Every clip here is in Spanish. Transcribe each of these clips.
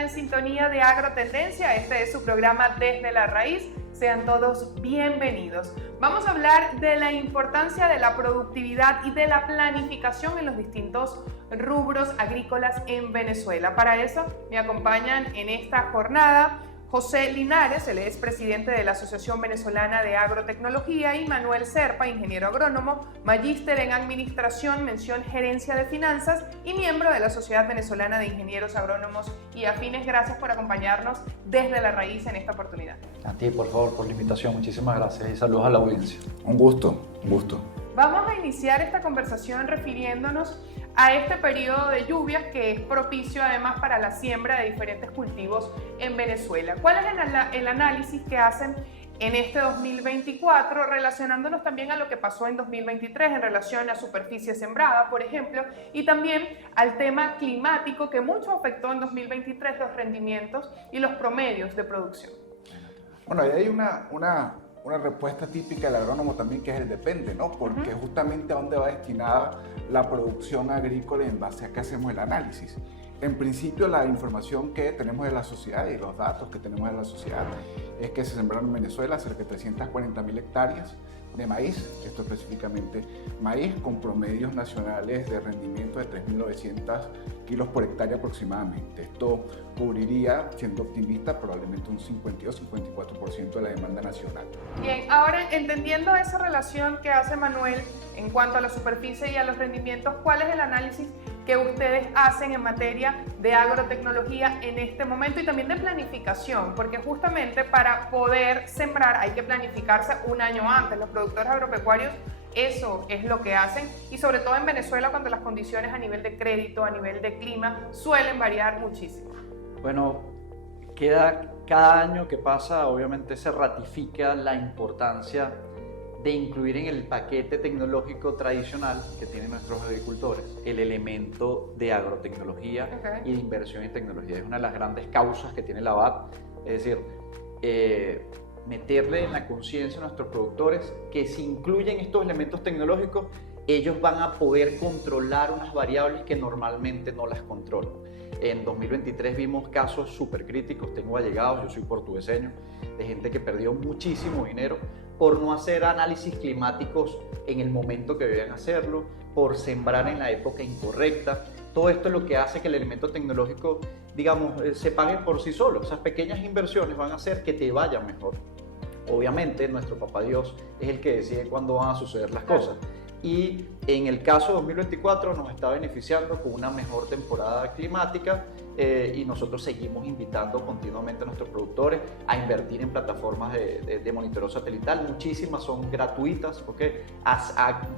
en sintonía de Agrotendencia. Este es su programa Desde la Raíz. Sean todos bienvenidos. Vamos a hablar de la importancia de la productividad y de la planificación en los distintos rubros agrícolas en Venezuela. Para eso me acompañan en esta jornada José Linares, él es presidente de la Asociación Venezolana de Agrotecnología, y Manuel Serpa, ingeniero agrónomo, magíster en Administración, mención Gerencia de Finanzas y miembro de la Sociedad Venezolana de Ingenieros Agrónomos y Afines. Gracias por acompañarnos desde la raíz en esta oportunidad. A ti, por favor, por la invitación. Muchísimas gracias y saludos a la audiencia. Un gusto, un gusto. Vamos a iniciar esta conversación refiriéndonos a este periodo de lluvias que es propicio además para la siembra de diferentes cultivos en Venezuela. ¿Cuál es el análisis que hacen en este 2024, relacionándonos también a lo que pasó en 2023 en relación a superficie sembrada, por ejemplo, y también al tema climático que mucho afectó en 2023 los rendimientos y los promedios de producción? Bueno, ahí hay una respuesta típica del agrónomo también, que es el depende, ¿no? Porque justamente a dónde va destinada la producción agrícola en base a qué hacemos el análisis. En principio, la información que tenemos de la sociedad y los datos que tenemos de la sociedad es que se sembraron en Venezuela cerca de 340.000 hectáreas de maíz, esto específicamente maíz, con promedios nacionales de rendimiento de 3.900 kilos por hectárea aproximadamente. Esto cubriría, siendo optimista, probablemente un 52-54% de la demanda nacional. Bien, ahora entendiendo esa relación que hace Manuel en cuanto a la superficie y a los rendimientos, ¿cuál es el análisis que ustedes hacen en materia de agrotecnología en este momento y también de planificación? Porque justamente para poder sembrar hay que planificarse un año antes. Los productores agropecuarios eso es lo que hacen, y sobre todo en Venezuela, cuando las condiciones a nivel de crédito, a nivel de clima, suelen variar muchísimo. Bueno, cada año que pasa, obviamente se ratifica la importancia de incluir en el paquete tecnológico tradicional que tienen nuestros agricultores el elemento de agrotecnología y de inversión en tecnología. Es una de las grandes causas que tiene la VAT, es decir, meterle en la conciencia a nuestros productores que si incluyen estos elementos tecnológicos, ellos van a poder controlar unas variables que normalmente no las controlan. En 2023 vimos casos súper críticos, tengo allegados, yo soy portugueseño, de gente que perdió muchísimo dinero por no hacer análisis climáticos en el momento que debían hacerlo, por sembrar en la época incorrecta. Todo esto es lo que hace que el elemento tecnológico, digamos, se pague por sí solo. Esas pequeñas inversiones van a hacer que te vaya mejor. Obviamente, nuestro papá Dios es el que decide cuándo van a suceder las cosas. Y en el caso de 2024 nos está beneficiando con una mejor temporada climática, y nosotros seguimos invitando continuamente a nuestros productores a invertir en plataformas de monitoreo satelital. Muchísimas son gratuitas, ¿okay?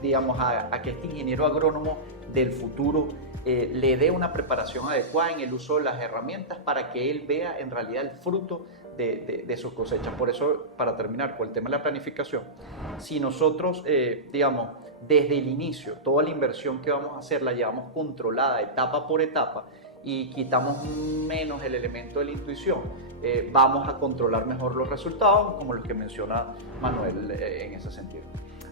Digamos, a que este ingeniero agrónomo del futuro le dé una preparación adecuada en el uso de las herramientas para que él vea en realidad el fruto de sus cosechas. Por eso, para terminar con el tema de la planificación, si nosotros, digamos, desde el inicio, toda la inversión que vamos a hacer la llevamos controlada etapa por etapa y quitamos menos el elemento de la intuición, vamos a controlar mejor los resultados, como los que menciona Manuel en ese sentido.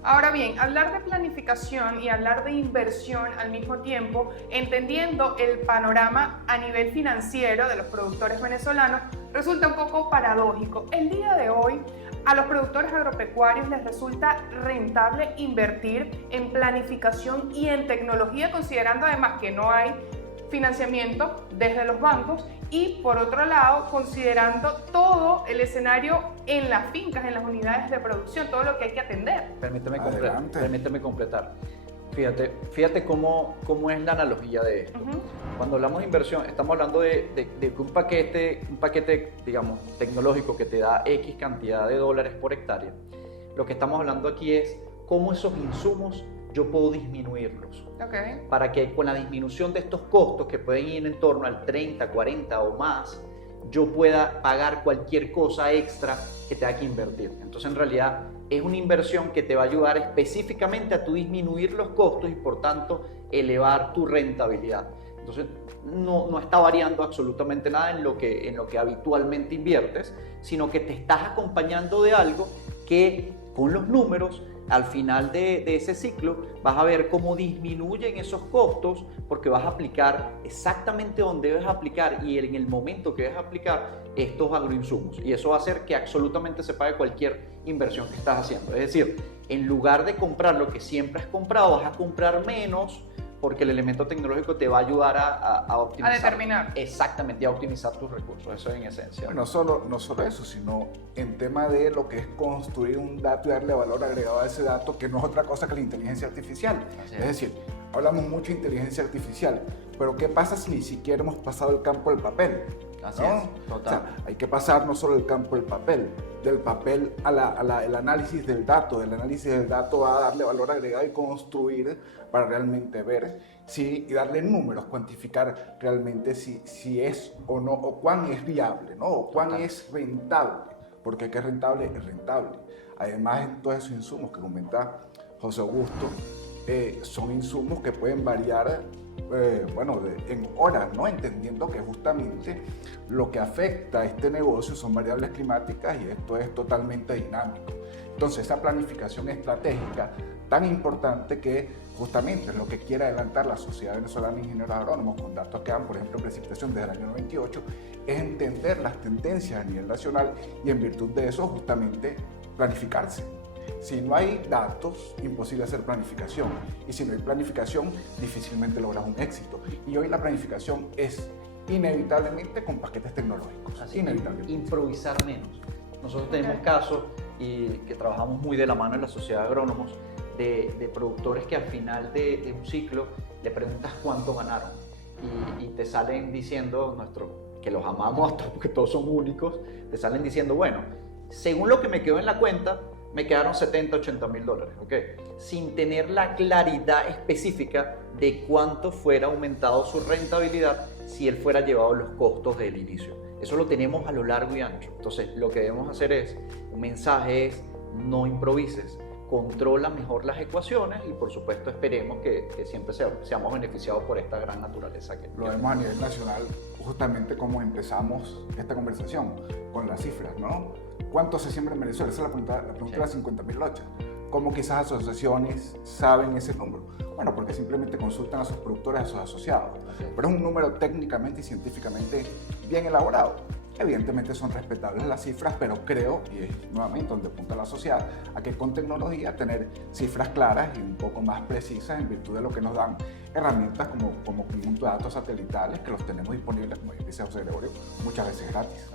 Ahora bien, hablar de planificación y hablar de inversión al mismo tiempo, entendiendo el panorama a nivel financiero de los productores venezolanos, resulta un poco paradójico. El día de hoy, a los productores agropecuarios les resulta rentable invertir en planificación y en tecnología, considerando además que no hay financiamiento desde los bancos, y por otro lado considerando todo el escenario en las fincas, en las unidades de producción, todo lo que hay que atender. Permíteme completar. Fíjate cómo es la analogía de esto. Cuando hablamos de inversión, estamos hablando de un paquete, digamos, tecnológico que te da X cantidad de dólares por hectárea. Lo que estamos hablando aquí es cómo esos insumos yo puedo disminuirlos. Para que con la disminución de estos costos, que pueden ir en torno al 30, 40 o más, yo pueda pagar cualquier cosa extra que tenga que invertir. Entonces, en realidad, es una inversión que te va a ayudar específicamente a tu disminuir los costos y, por tanto, elevar tu rentabilidad. Entonces, no está variando absolutamente nada en lo que habitualmente inviertes, sino que te estás acompañando de algo que, con los números, al final de ese ciclo vas a ver cómo disminuyen esos costos porque vas a aplicar exactamente donde debes aplicar y en el momento que debes aplicar estos agroinsumos. Y eso va a hacer que absolutamente se pague cualquier inversión que estás haciendo. Es decir, en lugar de comprar lo que siempre has comprado, vas a comprar menos porque el elemento tecnológico te va a ayudar a optimizar. A determinar. Exactamente, a optimizar tus recursos. Eso en esencia. Bueno, no solo eso, sino en tema de lo que es construir un dato y darle valor agregado a ese dato, que no es otra cosa que la inteligencia artificial. Es decir, hablamos mucho de inteligencia artificial, pero ¿qué pasa si ni siquiera hemos pasado el campo del papel? Así ¿no? es, total. O sea, hay que pasar no solo el campo del papel el análisis del dato. Del análisis del dato va a darle valor agregado y construir para realmente ver y darle números, cuantificar realmente si es o no, o cuán es viable, ¿no? O cuán es rentable, porque que es rentable, es rentable. Además, en todos esos insumos que comenta José Augusto, son insumos que pueden variar en horas, ¿no? Entendiendo que justamente lo que afecta a este negocio son variables climáticas y esto es totalmente dinámico. Entonces, esa planificación estratégica tan importante que justamente es lo que quiere adelantar la Sociedad Venezolana de Ingenieros Agrónomos con datos que dan, por ejemplo, en precipitación desde el año 98, es entender las tendencias a nivel nacional y en virtud de eso justamente planificarse. Si no hay datos, imposible hacer planificación. Y si no hay planificación, difícilmente logras un éxito. Y hoy la planificación es inevitablemente con paquetes tecnológicos. Así, inevitablemente. improvisar menos. Nosotros tenemos casos y que trabajamos muy de la mano en la Sociedad de Agrónomos de productores que al final de un ciclo le preguntas cuánto ganaron y te salen diciendo, que los amamos hasta porque todos son únicos, te salen diciendo, bueno, según lo que me quedó en la cuenta, me quedaron 70, 80 mil dólares, ¿ok? Sin tener la claridad específica de cuánto fuera aumentado su rentabilidad si él fuera llevado los costos del inicio. Eso lo tenemos a lo largo y ancho. Entonces, lo que debemos hacer un mensaje es, no improvises, controla mejor las ecuaciones y, por supuesto, esperemos que siempre seamos beneficiados por esta gran naturaleza. Lo vemos a nivel nacional, justamente como empezamos esta conversación, con las cifras, ¿no? ¿Cuánto se siembra en Venezuela? Esa es la pregunta de las 50.000 lochas. ¿Cómo quizás asociaciones saben ese número? Bueno, porque simplemente consultan a sus productores, a sus asociados. Pero es un número técnicamente y científicamente bien elaborado. Evidentemente son respetables las cifras, pero creo, y es nuevamente donde apunta la sociedad, a que con tecnología tener cifras claras y un poco más precisas en virtud de lo que nos dan herramientas como conjunto de datos satelitales que los tenemos disponibles, como dice José Gregorio, muchas veces gratis.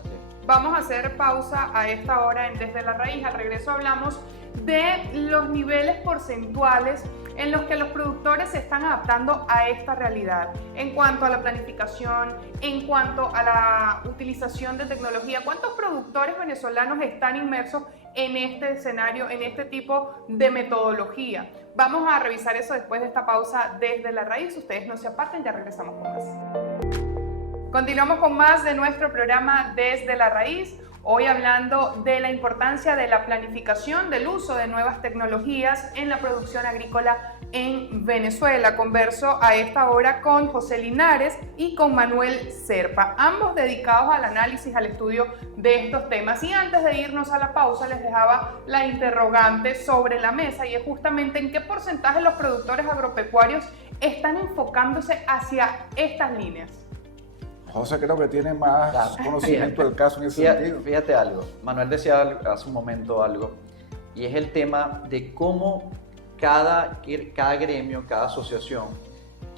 Vamos a hacer pausa a esta hora en Desde la Raíz. Al regreso hablamos de los niveles porcentuales en los que los productores se están adaptando a esta realidad, en cuanto a la planificación, en cuanto a la utilización de tecnología. ¿Cuántos productores venezolanos están inmersos en este escenario, en este tipo de metodología? Vamos a revisar eso después de esta pausa Desde la Raíz. Ustedes no se aparten, ya regresamos con más. Continuamos con más de nuestro programa Desde la Raíz. Hoy hablando de la importancia de la planificación del uso de nuevas tecnologías en la producción agrícola en Venezuela. Converso a esta hora con José Linares y con Manuel Serpa, ambos dedicados al análisis, al estudio de estos temas. Y antes de irnos a la pausa les dejaba la interrogante sobre la mesa y es justamente en qué porcentaje los productores agropecuarios están enfocándose hacia estas líneas. José creo que tiene más conocimiento del caso en ese sentido. Fíjate algo, Manuel decía hace un momento algo, y es el tema de cómo cada gremio, cada asociación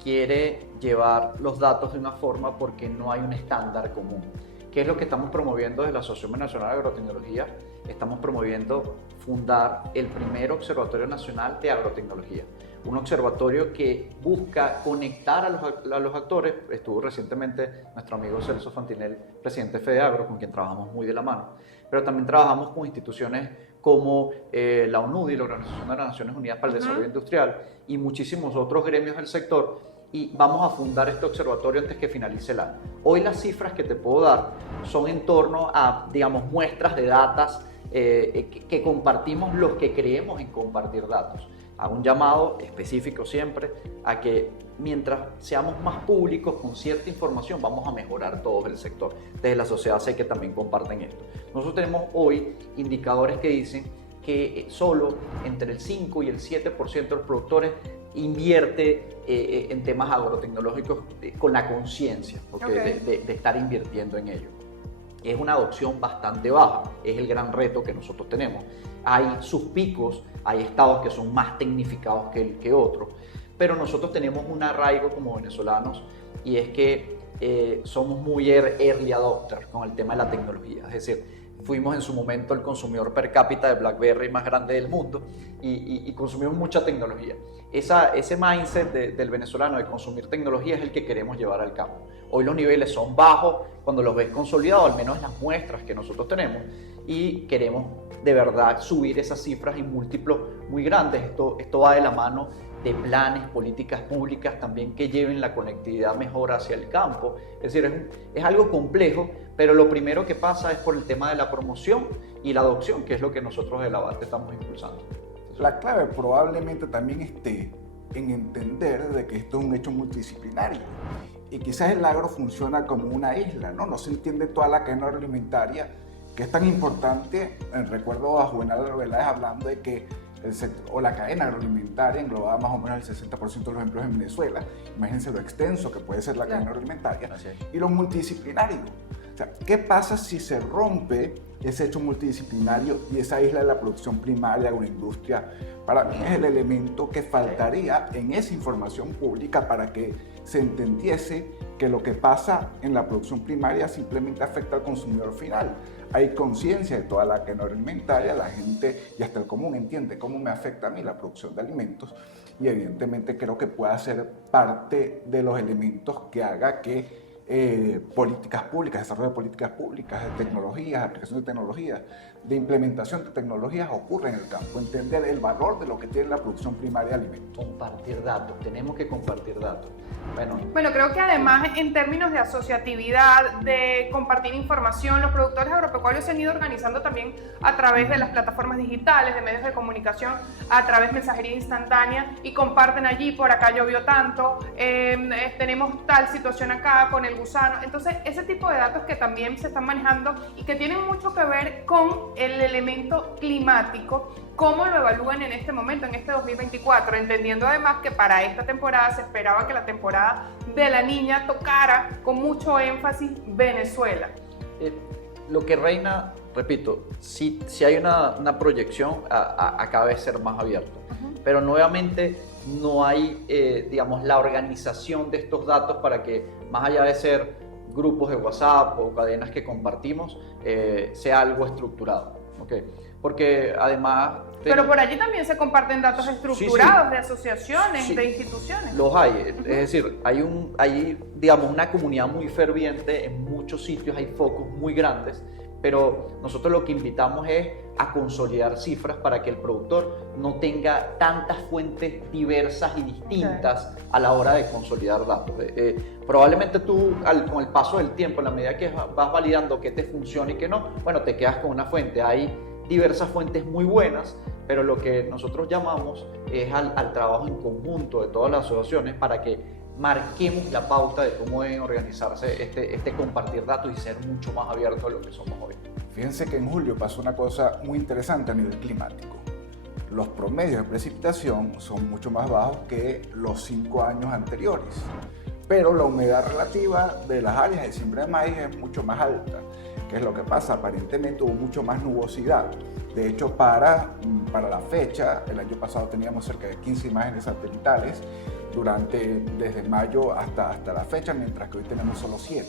quiere llevar los datos de una forma porque no hay un estándar común. ¿Qué es lo que estamos promoviendo desde la Asociación Nacional de Agrotecnología? Estamos promoviendo fundar el primer Observatorio Nacional de Agrotecnología. Un observatorio que busca conectar a los actores. Estuvo recientemente nuestro amigo Celso Fantinel, presidente de FEDEAGRO, con quien trabajamos muy de la mano, pero también trabajamos con instituciones como la ONUDI, la Organización de las Naciones Unidas para el Desarrollo Industrial, y muchísimos otros gremios del sector, y vamos a fundar este observatorio antes que finalice el año. Hoy las cifras que te puedo dar son en torno a, digamos, muestras de datos que compartimos los que creemos en compartir datos. Hago un llamado específico siempre a que mientras seamos más públicos con cierta información vamos a mejorar todo el sector. Desde la sociedad sé que también comparten esto. Nosotros tenemos hoy indicadores que dicen que solo entre el 5 y el 7% de los productores invierte en temas agrotecnológicos con la conciencia de estar invirtiendo en ello. Es una adopción bastante baja, es el gran reto que nosotros tenemos. Hay sus picos, hay estados que son más tecnificados que otros, pero nosotros tenemos un arraigo como venezolanos y es que somos muy early adopters con el tema de la tecnología. Es decir, fuimos en su momento el consumidor per cápita de BlackBerry más grande del mundo y consumimos mucha tecnología. Ese mindset del venezolano de consumir tecnología es el que queremos llevar al campo. Hoy los niveles son bajos cuando los ves consolidados, al menos en las muestras que nosotros tenemos, y queremos de verdad subir esas cifras en múltiplos muy grandes. Esto va de la mano de planes, políticas públicas también que lleven la conectividad mejor hacia el campo. Es decir, es algo complejo, pero lo primero que pasa es por el tema de la promoción y la adopción, que es lo que nosotros de la BAT estamos impulsando. La clave probablemente también esté en entender de que esto es un hecho multidisciplinario y quizás el agro funciona como una isla, ¿no? No se entiende toda la cadena agroalimentaria, que es tan importante. Recuerdo a Juvenal Arbeláez hablando de que el sector, o la cadena agroalimentaria englobaba más o menos el 60% de los empleos en Venezuela. Imagínense lo extenso que puede ser la cadena agroalimentaria y lo multidisciplinario. O sea, ¿qué pasa si se rompe ese hecho multidisciplinario y esa isla de la producción primaria, agroindustria? Para mí es el elemento que faltaría en esa información pública para que se entendiese que lo que pasa en la producción primaria simplemente afecta al consumidor final. Hay conciencia de toda la cadena alimentaria, la gente y hasta el común entiende cómo me afecta a mí la producción de alimentos y evidentemente creo que pueda ser parte de los elementos que haga que políticas públicas, desarrollo de políticas públicas, de tecnologías, aplicación de tecnologías, de implementación de tecnologías ocurre en el campo, entender el valor de lo que tiene la producción primaria de alimentos. Compartir datos, tenemos que compartir datos. Bueno, creo que además en términos de asociatividad, de compartir información, los productores agropecuarios se han ido organizando también a través de las plataformas digitales, de medios de comunicación, a través de mensajería instantánea y comparten allí, por acá llovió tanto, tenemos tal situación acá con el gusano. Entonces, ese tipo de datos que también se están manejando y que tienen mucho que ver con el elemento climático, ¿cómo lo evalúan en este momento, en este 2024? Entendiendo además que para esta temporada se esperaba que la temporada de la Niña tocara con mucho énfasis Venezuela. Lo que reina, repito, si hay una proyección a cada vez ser más abierto, pero nuevamente no hay, digamos, la organización de estos datos para que, más allá de ser grupos de WhatsApp o cadenas que compartimos, sea algo estructurado, ¿okay? Porque además... Pero por allí también se comparten datos estructurados sí. de asociaciones, sí, de instituciones. Los hay, es decir, hay digamos, una comunidad muy ferviente en muchos sitios, hay focos muy grandes, pero nosotros lo que invitamos es a consolidar cifras para que el productor no tenga tantas fuentes diversas y distintas a la hora de consolidar datos. Probablemente tú, con el paso del tiempo, en la medida que vas validando qué te funciona y qué no, bueno, te quedas con una fuente. Hay diversas fuentes muy buenas, pero lo que nosotros llamamos es al trabajo en conjunto de todas las asociaciones para que marquemos la pauta de cómo deben organizarse este compartir datos y ser mucho más abiertos a lo que somos hoy. Fíjense que en julio pasó una cosa muy interesante a nivel climático. Los promedios de precipitación son mucho más bajos que los 5 años anteriores, pero la humedad relativa de las áreas de siembra de maíz es mucho más alta. ¿Qué es lo que pasa? Aparentemente hubo mucho más nubosidad. De hecho, para la fecha, el año pasado teníamos cerca de 15 imágenes satelitales desde mayo hasta la fecha, mientras que hoy tenemos solo 7.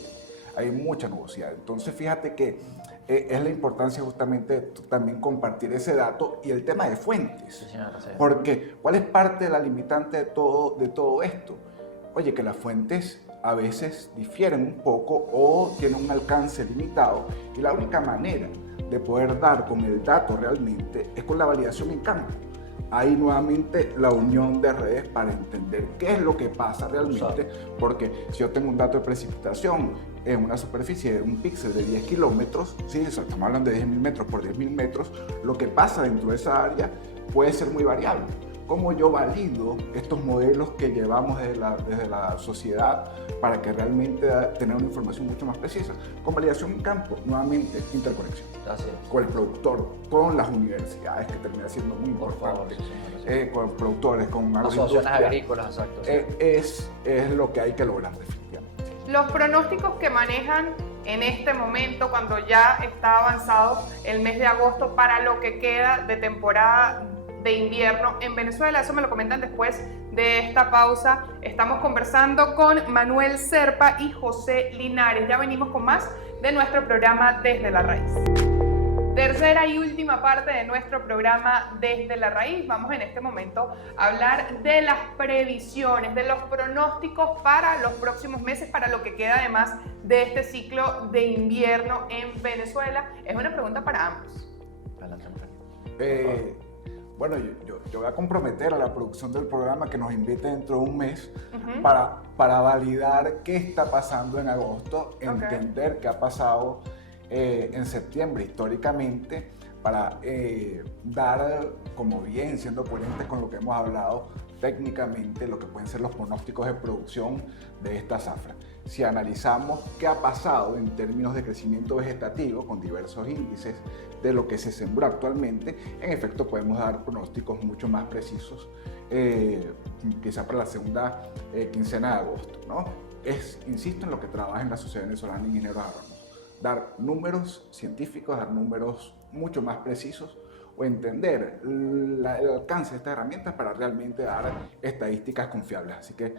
Hay mucha nubosidad. Entonces, fíjate que es la importancia justamente también compartir ese dato y el tema de fuentes. Sí, señora, sí. Porque, ¿cuál es parte de la limitante de todo esto? Oye, que las fuentes a veces difieren un poco o tienen un alcance limitado y la única manera de poder dar con el dato realmente es con la validación en campo. Ahí nuevamente la unión de redes para entender qué es lo que pasa realmente, porque si yo tengo un dato de precipitación en una superficie de un píxel de 10 kilómetros, sí, estamos hablando de 10.000 metros por 10.000 metros, lo que pasa dentro de esa área puede ser muy variable. cómo yo valido estos modelos que llevamos desde la sociedad para que realmente tener una información mucho más precisa. Con validación en campo, nuevamente, interconexión. Así es. Con el productor, con las universidades, que termina siendo muy Por favor, importante, sí, señor. con productores, con Asociaciones agroindustria. agrícolas, exacto. Sí. Es lo que hay que lograr definitivamente. Los pronósticos que manejan en este momento, cuando ya está avanzado el mes de agosto para lo que queda de temporada de invierno en Venezuela, eso me lo comentan después de esta pausa. Estamos conversando con Manuel Serpa y José Linares. Ya venimos con más de nuestro programa Desde la Raíz. Tercera y última parte de nuestro programa Desde la Raíz. Vamos en este momento a hablar de las previsiones, de los pronósticos para los próximos meses, para lo que queda además de este ciclo de invierno en Venezuela. Es una pregunta para ambos. Adelante, Manuel. Bueno, yo voy a comprometer a la producción del programa que nos invite dentro de un mes para validar qué está pasando en agosto, entender qué ha pasado en septiembre históricamente, para dar, como bien, siendo coherentes con lo que hemos hablado técnicamente, lo que pueden ser los pronósticos de producción de esta zafra. Si analizamos qué ha pasado en términos de crecimiento vegetativo con diversos índices de lo que se sembró actualmente, en efecto podemos dar pronósticos mucho más precisos, quizá para la segunda quincena de agosto, ¿no? Insisto en lo que trabaja en la Sociedad Venezolana de Ingenieros Agrónomos, dar números científicos, dar números mucho más precisos, o entender el alcance de estas herramientas para realmente dar estadísticas confiables. Así que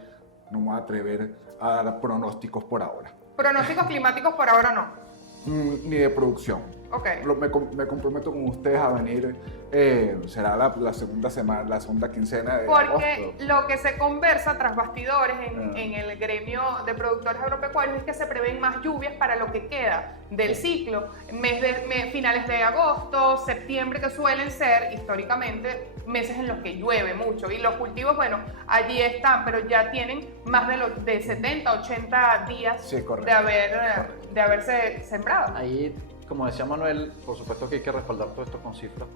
no me voy a atrever a dar pronósticos por ahora. Pronósticos climáticos por ahora no. Ni de producción. Okay. Me comprometo con ustedes a venir, será la segunda semana, la segunda quincena de Porque agosto. lo que se conversa tras bastidores en el gremio de productores agropecuarios es que se prevén más lluvias para lo que queda del ciclo, finales de agosto, septiembre, que suelen ser históricamente meses en los que llueve mucho, y los cultivos, bueno, allí están, pero ya tienen más de 70, 80 días Sí, correcto, de haberse sembrado. Ahí, como decía Manuel, por supuesto que hay que respaldar todo esto con cifras.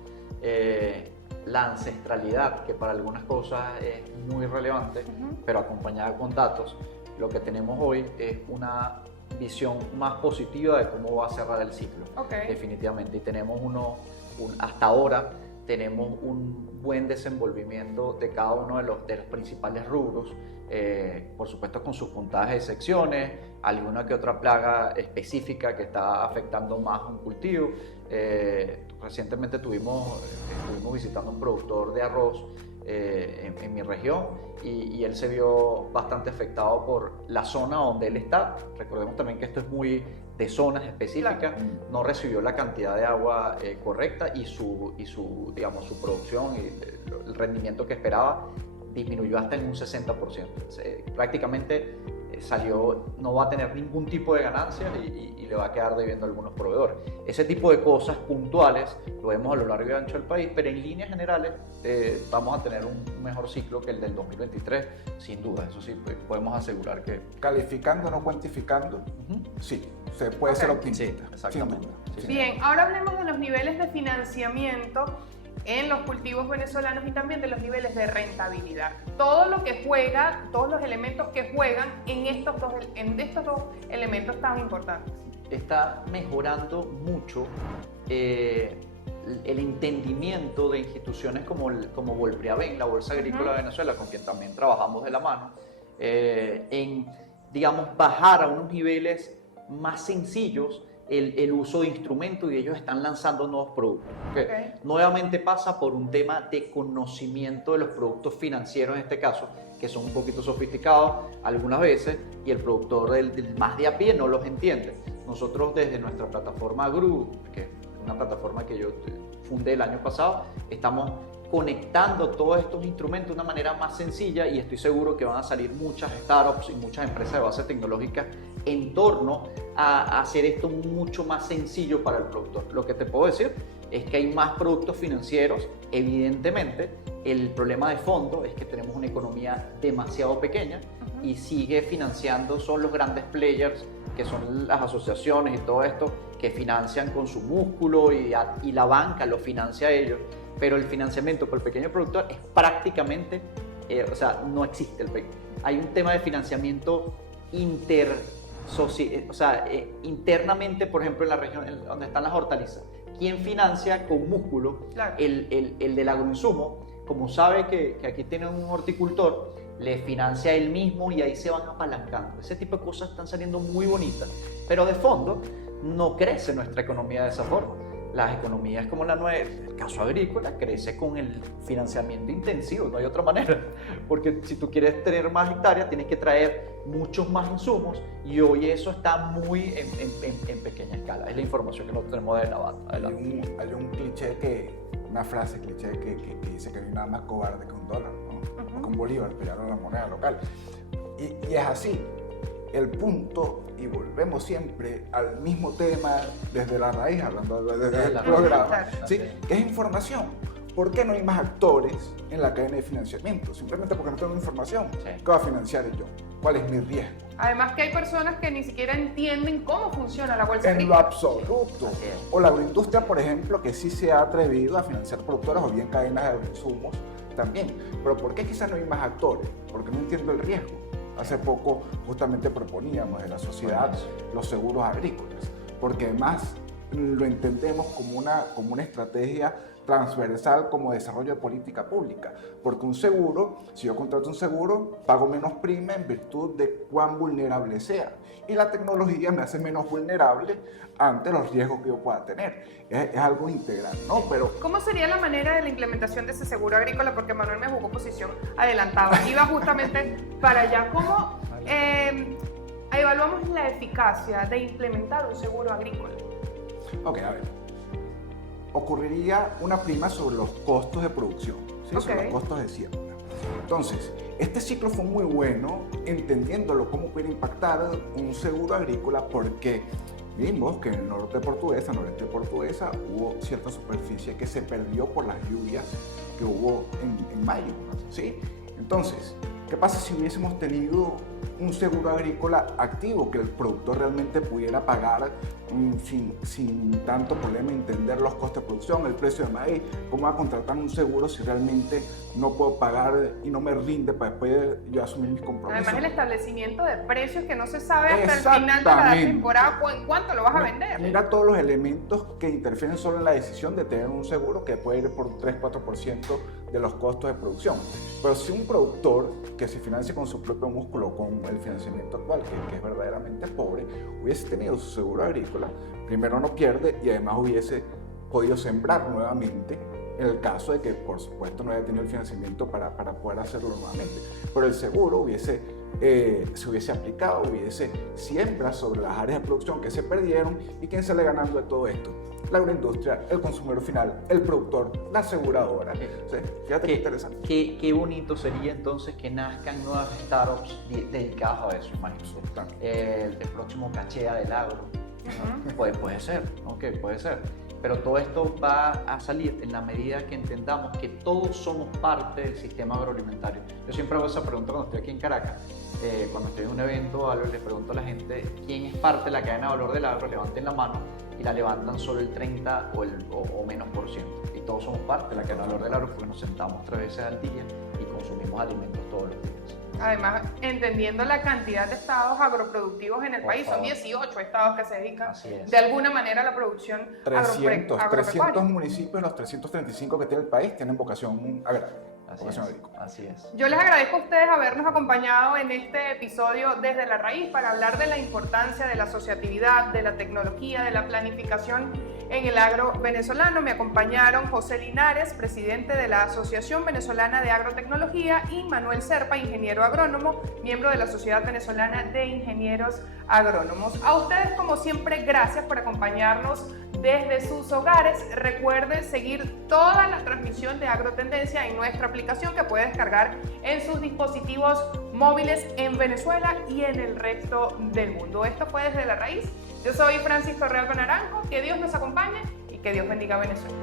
La ancestralidad, que para algunas cosas es muy relevante, pero acompañada con datos, lo que tenemos hoy es una visión más positiva de cómo va a cerrar el ciclo, definitivamente. Y tenemos hasta ahora tenemos un buen desenvolvimiento de cada uno de los principales rubros, por supuesto con sus puntajes de secciones, alguna que otra plaga específica que está afectando más a un cultivo. Recientemente estuvimos visitando un productor de arroz en mi región, y él se vio bastante afectado por la zona donde él está. Recordemos también que esto es muy de zonas específicas, claro. No recibió la cantidad de agua correcta, y su producción y el rendimiento que esperaba disminuyó hasta en un 60%. Prácticamente no va a tener ningún tipo de ganancias y le va a quedar debiendo a algunos proveedores. Ese tipo de cosas puntuales lo vemos a lo largo y ancho del país, pero en líneas generales vamos a tener un mejor ciclo que el del 2023, sin duda. Eso sí, podemos asegurar que... Calificando, no cuantificando, sí, se puede ser optimista. Sí, exactamente. Sí. Bien, ahora hablemos de los niveles de financiamiento en los cultivos venezolanos y también de los niveles de rentabilidad. Todo lo que juega, todos los elementos que juegan en estos dos elementos tan importantes. Está mejorando mucho el entendimiento de instituciones como Volpriaven, la Bolsa Agrícola de Venezuela, con quien también trabajamos de la mano, en, bajar a unos niveles más sencillos el uso de instrumentos, y ellos están lanzando nuevos productos. Nuevamente pasa por un tema de conocimiento de los productos financieros en este caso, que son un poquito sofisticados algunas veces, y el productor del más de a pie no los entiende. Nosotros desde nuestra plataforma GRU, que es una plataforma que yo fundé el año pasado, estamos conectando todos estos instrumentos de una manera más sencilla, y estoy seguro que van a salir muchas startups y muchas empresas de base tecnológica en torno a hacer esto mucho más sencillo para el productor. Lo que te puedo decir es que hay más productos financieros. Evidentemente, el problema de fondo es que tenemos una economía demasiado pequeña, y sigue financiando, son los grandes players, que son las asociaciones y todo esto, que financian con su músculo y la banca lo financia a ellos, pero el financiamiento por el pequeño productor es prácticamente, o sea, no existe. Hay un tema de financiamiento internamente, por ejemplo, en la región donde están las hortalizas. ¿Quién financia con músculo? Claro. El del agroinsumo, como sabe que aquí tiene un horticultor, le financia él mismo y ahí se van apalancando. Ese tipo de cosas están saliendo muy bonitas, pero de fondo no crece nuestra economía de esa forma. Las economías como la nuestra, el caso agrícola, crece con el financiamiento intensivo, no hay otra manera, porque si tú quieres tener más hectáreas tienes que traer muchos más insumos y hoy eso está muy en pequeña escala. Es la información que nosotros tenemos de Navarra. Hay un cliché una frase cliché que dice que no hay nada más cobarde que un dólar, ¿no? O que un bolívar, pelear a la moneda local. Y es así. El punto, y volvemos siempre al mismo tema desde la raíz, hablando desde el programa, ¿sí? Que es información. ¿Por qué no hay más actores en la cadena de financiamiento? Simplemente porque no tengo información. Sí. ¿Qué va a financiar yo? ¿Cuál es mi riesgo? Además que hay personas que ni siquiera entienden cómo funciona la bolsa En lo agrícola. absoluto. O la agroindustria, por ejemplo, que sí se ha atrevido a financiar productoras o bien cadenas de agroinsumos también. Pero ¿por qué quizás no hay más actores? Porque no entiendo el riesgo. Hace poco justamente proponíamos en la sociedad los seguros agrícolas, porque además lo entendemos como una estrategia transversal como desarrollo de política pública, porque un seguro, si yo contrato un seguro, pago menos prima en virtud de cuán vulnerable sea, y la tecnología me hace menos vulnerable ante los riesgos que yo pueda tener. Es algo integral, ¿no? Pero ¿cómo sería la manera de la implementación de ese seguro agrícola? Porque Manuel me jugó posición adelantada. Iba justamente para allá. ¿Cómo evaluamos la eficacia de implementar un seguro agrícola? Ok, a ver. Ocurriría una prima sobre los costos de producción, ¿sí? Sobre los costos de siembra. Entonces, este ciclo fue muy bueno entendiéndolo cómo puede impactar un seguro agrícola, porque vimos que en el noreste portuguesa, hubo cierta superficie que se perdió por las lluvias que hubo en mayo, ¿sí? Entonces, ¿qué pasa si hubiésemos tenido un seguro agrícola activo, que el productor realmente pudiera pagar sin tanto problema, entender los costos de producción, el precio de maíz? ¿Cómo va a contratar un seguro si realmente no puedo pagar y no me rinde para después yo asumir mis compromisos? Además, el establecimiento de precios que no se sabe hasta el final de la temporada en cuánto lo vas a vender. Mira todos los elementos que interfieren solo en la decisión de tener un seguro, que puede ir por 3-4% de los costos de producción. Pero si un productor que se financia con su propio músculo, con el financiamiento actual, que es verdaderamente pobre, hubiese tenido su seguro agrícola, primero no pierde y además hubiese podido sembrar nuevamente en el caso de que, por supuesto, no haya tenido el financiamiento para poder hacerlo nuevamente. Pero el seguro se hubiese aplicado, hubiese siembra sobre las áreas de producción que se perdieron. ¿Y quién sale ganando de todo esto? La agroindustria, el consumidor final, el productor, la aseguradora. ¿Sí? Fíjate qué interesante. Qué bonito sería entonces que nazcan nuevas startups dedicadas a eso, imagínate. El próximo Cachea del agro. Puede ser, ¿no? Que puede ser. Pero todo esto va a salir en la medida que entendamos que todos somos parte del sistema agroalimentario. Yo siempre hago esa pregunta cuando estoy aquí en Caracas. Cuando estoy en un evento o algo, les pregunto a la gente quién es parte de la cadena de valor del agro, levanten la mano y la levantan solo el 30 o menos por ciento. Y todos somos parte de la cadena de valor del agro porque nos sentamos 3 veces al día y consumimos alimentos todos los días. Además, entendiendo la cantidad de estados agroproductivos en el país, son 18 estados que se dedican de alguna manera a la producción 300 municipios, los 335 que tiene el país, tienen vocación agraria. Así es. Yo les agradezco a ustedes habernos acompañado en este episodio desde la raíz para hablar de la importancia de la asociatividad, de la tecnología, de la planificación en el agro venezolano. Me acompañaron José Linares, presidente de la Asociación Venezolana de Agrotecnología, y Manuel Serpa, ingeniero agrónomo, miembro de la Sociedad Venezolana de Ingenieros Agrónomos. A ustedes, como siempre, gracias por acompañarnos desde sus hogares. Recuerde seguir toda la transmisión de Agrotendencia en nuestra aplicación, que puede descargar en sus dispositivos móviles en Venezuela y en el resto del mundo. Esto fue Desde la Raíz. Yo soy Francis Torrealba Naranjo. Que Dios nos acompañe y que Dios bendiga a Venezuela.